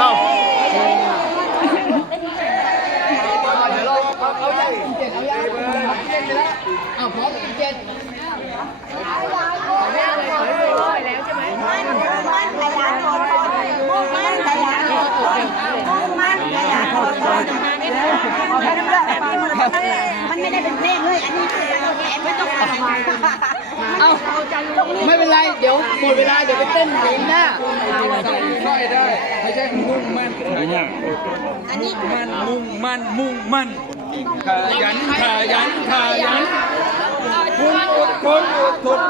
อ้าวเดี๋ยเราเราได้เจ็ดเอายาเจ็ดไปแล้วอ้าวพร้อมอีกเจ็ดมันไม่ได้เป็นเลขเลยอันนี้คือเราแอบไม่ต้องการเอาไม่เป็นไร เดี๋ยวหมดเวลา เดี๋ยวไปเต้นหนีหน้า ช่มุ่งมั่นขยันมันมุ่งมั่นมุ่งมั่นขยันขยันขยันคุณอดทนอดทน